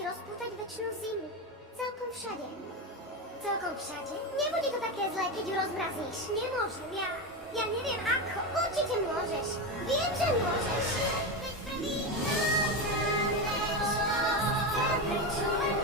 ti rozpútať večnú zimu. Celkom všade. Celkom všade? Nebude to také zlé, keď ju rozmrazíš. Nemôžem, ja neviem ako. Určite môžeš. Viem, že môžeš. Veď prvý raz na večer,